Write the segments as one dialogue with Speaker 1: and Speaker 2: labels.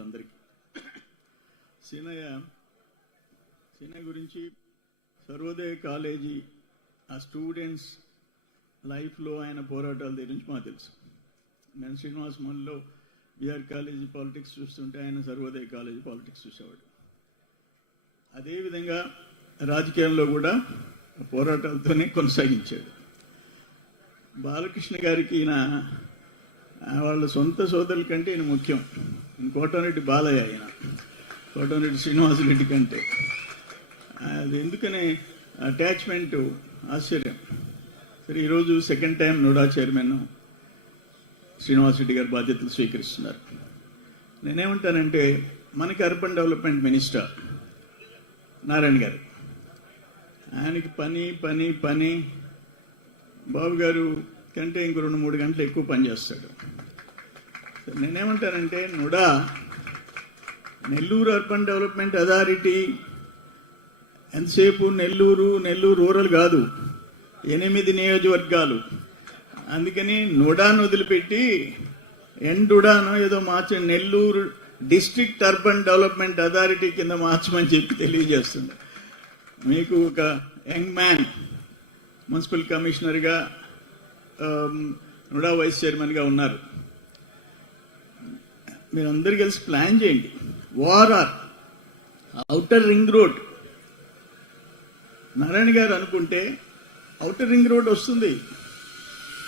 Speaker 1: ప్రేక్షకులందరికీ సీనయ్య సీనయ్య గురించి సర్వోదయ కాలేజీ ఆ స్టూడెంట్స్ లైఫ్లో ఆయన పోరాటాల గురించి మాకు తెలుసు. నేను శ్రీనివాస్ మల్లో బీఆర్ కాలేజీ పాలిటిక్స్ చూస్తుంటే ఆయన సర్వోదయ కాలేజీ పాలిటిక్స్ చూసేవాడు. అదేవిధంగా రాజకీయాల్లో కూడా పోరాటాలతోనే కొనసాగించాడు. బాలకృష్ణ గారికి ఈయన వాళ్ళ సొంత సోదరుల కంటే ఈయన ముఖ్యం. కోటమిరెడ్డి బాలయ్య ఆయన. కోటమిరెడ్డి శ్రీనివాసరెడ్డి కంటే. అది ఎందుకనే? అటాచ్మెంట్ ఆశ్చర్యం. సరే ఈరోజు second time NUDA chairman Srinivasa Reddy garu బాధ్యతలు స్వీకరిస్తున్నారు. నేనేమంటానంటే మనకి అర్బన్ డెవలప్మెంట్ మినిస్టర్ నారాయణ గారు. ఆయనకి పని పని పని. బాబు గారు కంటే ఇంకో రెండు మూడు గంటలు ఎక్కువ పని చేస్తాడు. నేనేమంటానంటే NUDA Nellore urban development authority ఎంతసేపు నెల్లూరు నెల్లూరు రూరల్ కాదు ఎనిమిది నియోజకవర్గాలు. అందుకని నుడాను వదిలిపెట్టి ఎండుడానో ఏదో మార్చి Nellore district urban development authority కింద మార్చమని చెప్పి తెలియజేస్తుంది. మీకు ఒక యంగ్ మ్యాన్ మున్సిపల్ కమిషనర్గా నుడా వైస్ చైర్మన్గా ఉన్నారు. మీరందరూ కలిసి ప్లాన్ చేయండి. వారార్ అవుటర్ రింగ్ రోడ్ నారాయణ గారు అనుకుంటే అవుటర్ రింగ్ రోడ్ వస్తుంది.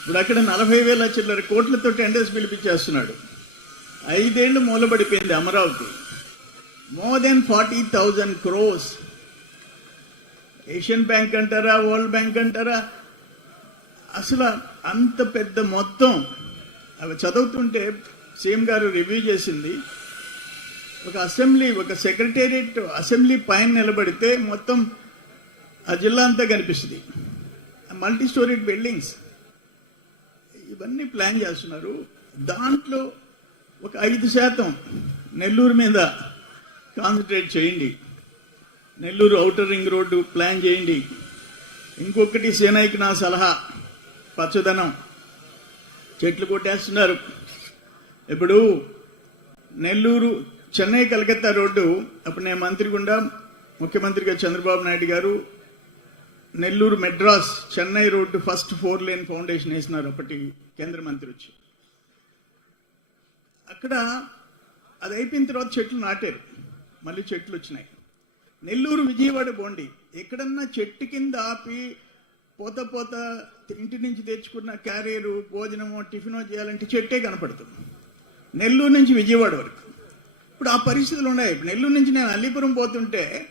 Speaker 1: ఇప్పుడు అక్కడ నలభై వేల చిల్లర కోట్లతో టెండర్స్ పిలిపించేస్తున్నాడు. ఐదేళ్ళు మూలబడిపోయింది Amaravati. More than forty thousand crores Asian bank అంటారా వరల్డ్ బ్యాంక్ అంటారా? అసలు అంత పెద్ద మొత్తం అవి చదువుతుంటే సీఎం గారు రివ్యూ చేసింది. ఒక అసెంబ్లీ ఒక సెక్రటేరియట్ అసెంబ్లీ పైన నిలబడితే మొత్తం ఆ జిల్లా అంతా కనిపిస్తుంది. Multi storeyed buildings. ఇవన్నీ ప్లాన్ చేస్తున్నారు. దాంట్లో ఒక ఐదు శాతం నెల్లూరు మీద కాన్సన్ట్రేట్ చేయండి. Nellore outer ring road plan చేయండి. ఇంకొకటి సేనాయికి నా సలహా పచ్చదనం. చెట్లు కొట్టేస్తున్నారు. ఇప్పుడు నెల్లూరు చెన్నై కలకత్తా రోడ్డు అప్పుడు నేను మంత్రి గుండా ముఖ్యమంత్రిగా చంద్రబాబు నాయుడు గారు Nellore Madras Chennai road first four lane foundation వేసినారు అప్పటి కేంద్ర మంత్రి వచ్చి. అక్కడ అది అయిపోయిన తర్వాత చెట్లు నాటారు మళ్ళీ చెట్లు వచ్చినాయి. నెల్లూరు విజయవాడ బోండి ఎక్కడన్నా చెట్టు కింద ఆపి పోత పోత ఇంటి నుంచి తెచ్చుకున్న క్యారియరు భోజనమో టిఫినో చేయాలంటే చెట్టే కనపడుతుంది. నెల్లూరు నుంచి విజయవాడ వరకు. ఇప్పుడు ఆ పరిస్థితులు ఉన్నాయి. ఇప్పుడు నెల్లూరు నుంచి నేను అల్లీపురం పోతుంటే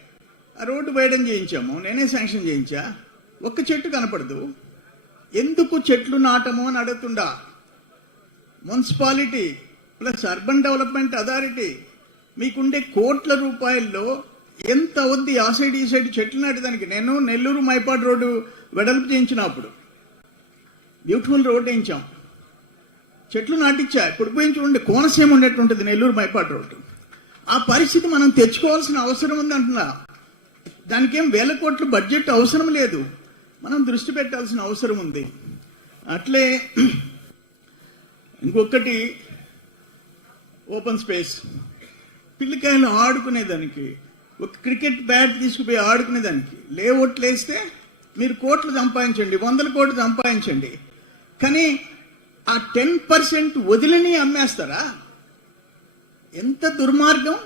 Speaker 1: ఆ రోడ్డు వేయడం చేయించాము నేనే శాంక్షన్ చేయించా. ఒక్క చెట్టు కనపడదు. ఎందుకు చెట్లు నాటము అని అడుగుతుండా? Municipality plus urban development authority మీకుండే కోట్ల రూపాయల్లో ఎంత అవుద్ది ఆ సైడ్ ఈ సైడ్ చెట్లు నాటడానికి నేను నెల్లూరు మైపాడు రోడ్డు వెడల్పు చేయించినప్పుడు. Beautiful road వేయించాం. చెట్లు నాటించా. ఇప్పుడు పోయి చూడండి కోనసీమ ఉండేటువంటిది నెల్లూరు మైపాడు రోడ్డు. ఆ పరిస్థితి మనం తెచ్చుకోవాల్సిన అవసరం ఉంది అంటున్నా. దానికేం వేల కోట్ల బడ్జెట్ అవసరం లేదు. మనం దృష్టి పెట్టాల్సిన అవసరం ఉంది. అట్లే ఇంకొకటి ఓపెన్ స్పేస్. పిల్లికాయలు ఆడుకునేదానికి ఒక క్రికెట్ బ్యాట్ తీసుకుపోయి ఆడుకునేదానికి లేఅవుట్లు వేస్తే మీరు కోట్లు సంపాదించండి వందల కోట్లు సంపాదించండి. కానీ ఆ టెన్ పర్సెంట్ వదిలిని అమ్మేస్తారా? ఎంత దుర్మార్గం?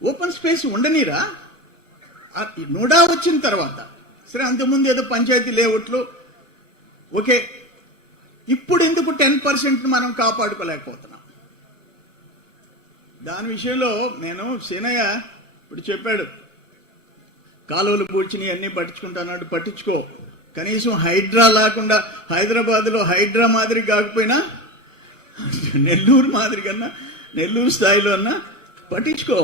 Speaker 1: ఓపెన్ స్పేస్ ఉండనీరా? ఆ నోడా వచ్చిన తర్వాత సరే అంతకుముందు ఏదో పంచాయతీ లేఅవుట్లు ఓకే ఇప్పుడు ఎందుకు టెన్ పర్సెంట్ మనం కాపాడుకోలేకపోతున్నాం? దాని విషయంలో నేను సీనయ్య ఇప్పుడు చెప్పాడు కాలువలు పూడ్చిని అన్నీ పట్టించుకుంటాన్నాడు పట్టించుకో. కనీసం హైడ్రా లేకుండా హైదరాబాద్లో హైడ్రా మాదిరి కాకపోయినా నెల్లూరు మాదిరి కన్నా నెల్లూరు స్థాయిలో అన్నా పట్టించుకో.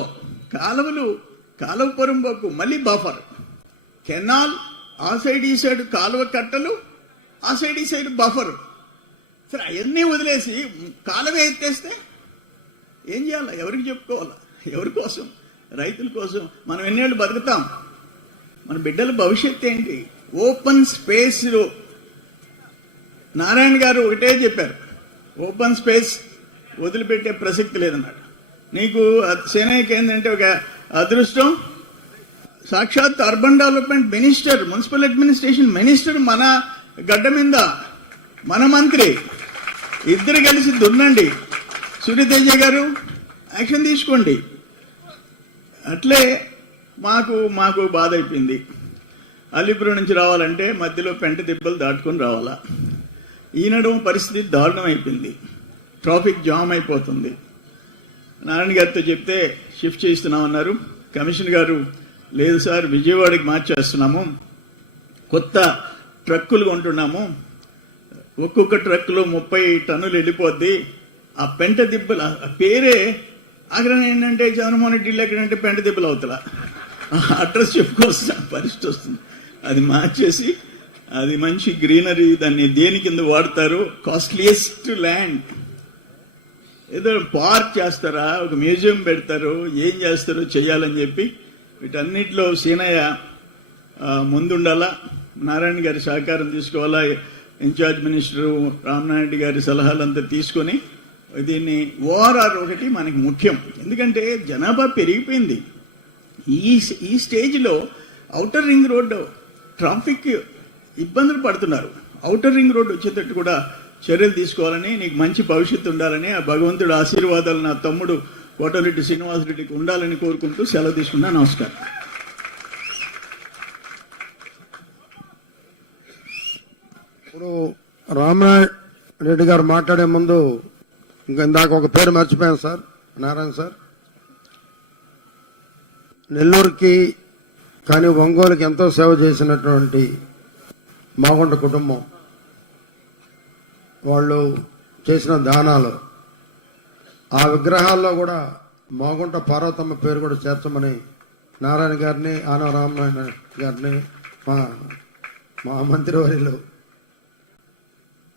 Speaker 1: కాలువలు కాలువ పొరంబోకు మళ్ళీ బఫర్ కెనాల్ ఆ సైడ్ ఈ సైడ్ కాలువ కట్టలు ఆ సైడ్ ఈ సైడ్ బఫర్ సరే అవన్నీ వదిలేసి కాలువ ఎత్తేస్తే ఏం చేయాలా? ఎవరికి చెప్పుకోవాలా? ఎవరి కోసం? రైతుల కోసం. మనం ఎన్నేళ్ళు బతుకుతాం? మన బిడ్డల భవిష్యత్తు ఏంటి? ఓపెన్ స్పేస్లో నారాయణ గారు ఒకటే చెప్పారు. ఓపెన్ స్పేస్ వదిలిపెట్టే ప్రసక్తి లేదన్నాడు. నీకు సేనయ్యకి ఏంటంటే ఒక అదృష్టం సాక్షాత్ urban development minister municipal administration minister మన గడ్డ మీద మన మంత్రి ఇద్దరు కలిసి దున్నండి. సూర్యతేజ గారు యాక్షన్ తీసుకోండి. అట్లే మాకు మాకు బాధ అయిపోయింది. అలీపురం నుంచి రావాలంటే మధ్యలో పెంట దెబ్బలు దాటుకొని రావాలా. ఈనడం పరిస్థితి దారుణం అయిపోయింది. ట్రాఫిక్ జామ్ అయిపోతుంది. నారాయణ గారితో చెప్తే షిఫ్ట్ చేస్తున్నామన్నారు కమిషన్ గారు లేదు సార్ విజయవాడకి మార్చేస్తున్నాము. కొత్త ట్రక్కులు కొంటున్నాము. ఒక్కొక్క ట్రక్కులో ముప్పై టన్నులు వెళ్ళిపోద్ది. ఆ పెంట దిబ్బల ఆ పేరే ఆగ్రహం ఏంటంటే జగన్మోహన్ రెడ్డి ఇల్లు ఎక్కడంటే పెంట దిబ్బలు అవుతల. అడ్రస్ చెప్పుకోవాల్సిన పరిస్థితి వస్తుంది. అది మార్చేసి అది మంచి గ్రీనరీ దాన్ని దేని కింద వాడతారు? Costliest land. ఏదో పార్క్ చేస్తారా? ఒక మ్యూజియం పెడతారు. ఏం చేస్తారో చేయాలని చెప్పి వీటన్నిటిలో సీనయ్య ముందుండాలా? నారాయణ గారి సహకారం తీసుకోవాలా? ఇన్ఛార్జ్ మినిస్టర్ రామనాయుడు గారి సలహాలంతా తీసుకొని దీన్ని ఓఆర్ఆర్ ఒకటి మనకి ముఖ్యం. ఎందుకంటే జనాభా పెరిగిపోయింది. ఈ ఈ స్టేజ్లో ఔటర్ రింగ్ రోడ్డు ట్రాఫిక్ ఇబ్బందులు పడుతున్నారు. అవుటర్ రింగ్ రోడ్డు వచ్చేటట్టు కూడా చర్యలు తీసుకోవాలని నీకు మంచి భవిష్యత్తు ఉండాలని ఆ భగవంతుడు ఆశీర్వాదాలు నా తమ్ముడు కోటరెడ్డి శ్రీనివాసరెడ్డికి ఉండాలని కోరుకుంటూ సెలవు తీసుకున్నా. నమస్కారం.
Speaker 2: ఇప్పుడు రామనారాయణ రెడ్డి గారు మాట్లాడే ముందు ఇంకా ఇందాక ఒక పేరు మర్చిపోయాను సార్. నారాయణ సార్. నెల్లూరుకి కానీ ఒంగోలుకి ఎంతో సేవ చేసినటువంటి మాగుంట కుటుంబం వాళ్ళు చేసిన దానాలు ఆ విగ్రహాల్లో కూడా మాగుంట పార్వతమ్మ పేరు కూడా చేర్చమని నారాయణ గారిని ఆన రామనారాయణ గారిని మా మా మంత్రివర్యులు